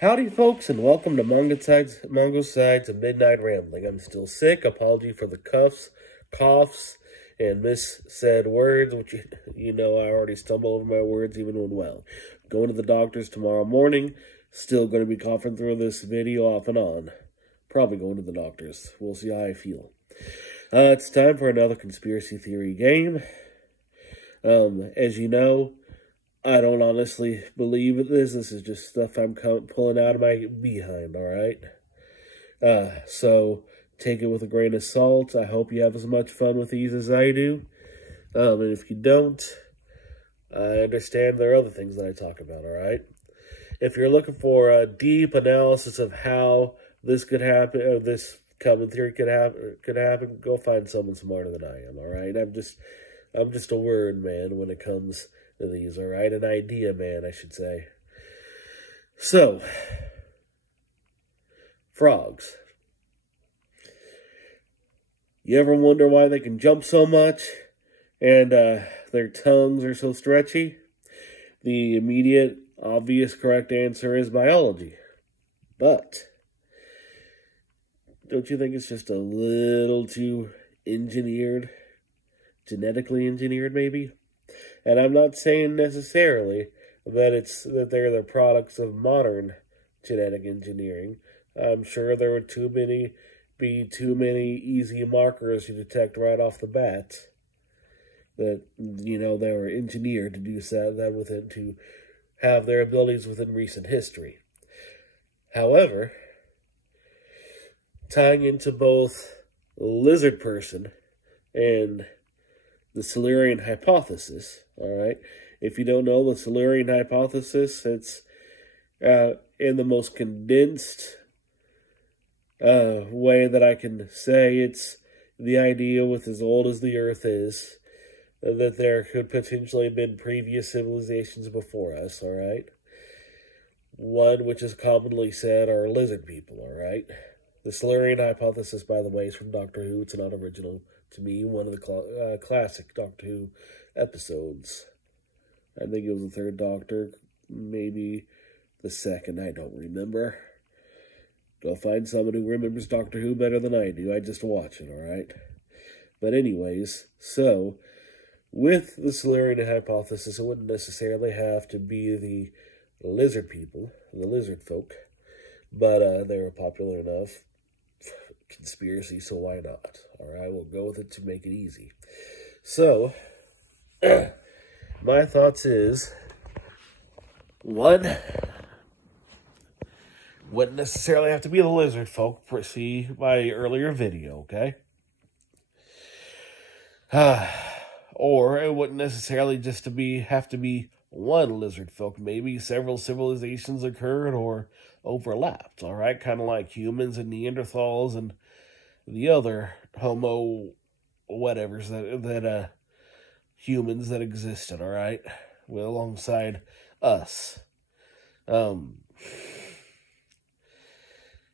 Howdy, folks, and welcome to Mongo Sides of Midnight Rambling. I'm still sick. Apology for the coughs, and missaid words, which you know I already stumble over my words even when well. Going to the doctor's tomorrow morning. Still going to be coughing through this video off and on. Probably going to the doctor's. We'll see how I feel. It's time for another conspiracy theory game. As you know, I don't honestly believe in this. This is just stuff I'm pulling out of my behind, alright? So take it with a grain of salt. I hope you have as much fun with these as I do. And if you don't, I understand there are other things that I talk about, alright? If you're looking for a deep analysis of how this could happen, or this common theory could happen, go find someone smarter than I am, alright? I'm just a word man when it comes to these, alright? An idea man, I should say. So, frogs. You ever wonder why they can jump so much and their tongues are so stretchy? The immediate, obvious, correct answer is biology. But don't you think it's just a little too engineered? Genetically engineered, maybe? And I'm not saying necessarily that they're the products of modern genetic engineering. I'm sure there would be too many easy markers to detect right off the bat that, you know, they were engineered to do that within, to have their abilities within recent history. However, tying into both lizard person and the Silurian hypothesis, alright? If you don't know the Silurian hypothesis, it's in the most condensed way that I can say, it's the idea with as old as the Earth is, that there could potentially have been previous civilizations before us, alright? One which is commonly said are lizard people, alright? The Silurian hypothesis, by the way, is from Doctor Who. It's not original to me, one of the classic Doctor Who episodes. I think it was the third Doctor, maybe the second, I don't remember. Go find someone who remembers Doctor Who better than I do. I just watch it, alright? But anyways, so, with the Silurian hypothesis, it wouldn't necessarily have to be the lizard people, the lizard folk, but they were popular enough conspiracy, so why not? Alright, we'll go with it to make it easy. So, my thoughts is, one, wouldn't necessarily have to be the lizard folk, see my earlier video, okay? Or it wouldn't necessarily just have to be one lizard folk. Maybe several civilizations occurred or overlapped, alright? Kind of like humans and Neanderthals and the other homo whatevers that humans that existed, alright? Well, alongside us. And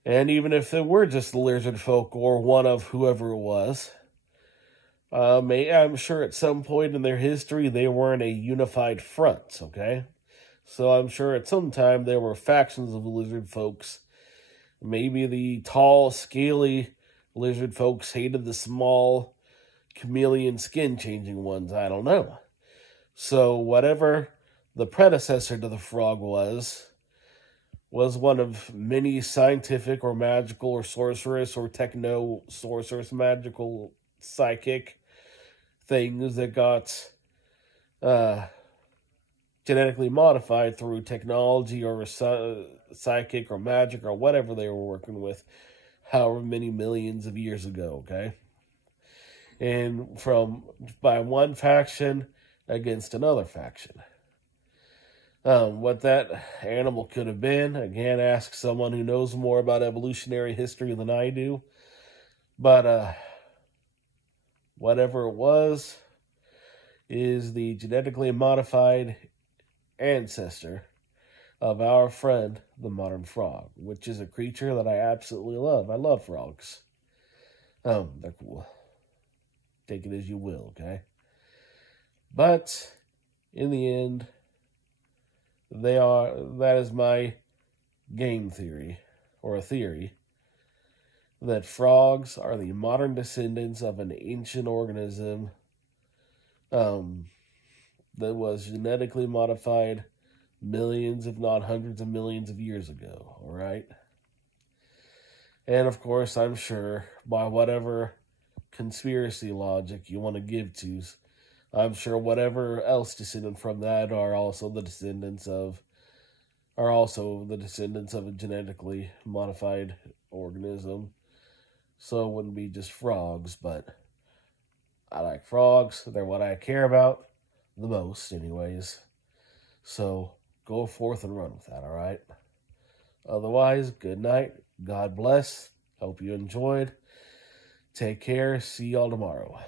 even if they were just the lizard folk or one of whoever it was, I'm sure at some point in their history they weren't a unified front, okay? So I'm sure at some time there were factions of lizard folks. Maybe the tall, scaly lizard folks hated the small, chameleon skin-changing ones. I don't know. So whatever the predecessor to the frog was one of many scientific or magical or sorceress or techno-sorceress magical psychic things that got genetically modified through technology or psychic or magic or whatever they were working with however many millions of years ago, okay? And by one faction against another faction. What that animal could have been, again, ask someone who knows more about evolutionary history than I do. But whatever it was is the genetically modified ancestor of our friend, the modern frog, which is a creature that I absolutely love. I love frogs. They're cool. Take it as you will, okay? But in the end, that is my game theory, or a theory, that frogs are the modern descendants of an ancient organism that was genetically modified millions, if not hundreds of millions of years ago, all right? And of course, I'm sure by whatever conspiracy logic you want to give to, I'm sure whatever else descended from that are also the descendants of a genetically modified organism. So it wouldn't be just frogs, but I like frogs. They're what I care about the most, anyways. So go forth and run with that, all right? Otherwise, good night. God bless. Hope you enjoyed. Take care. See y'all tomorrow.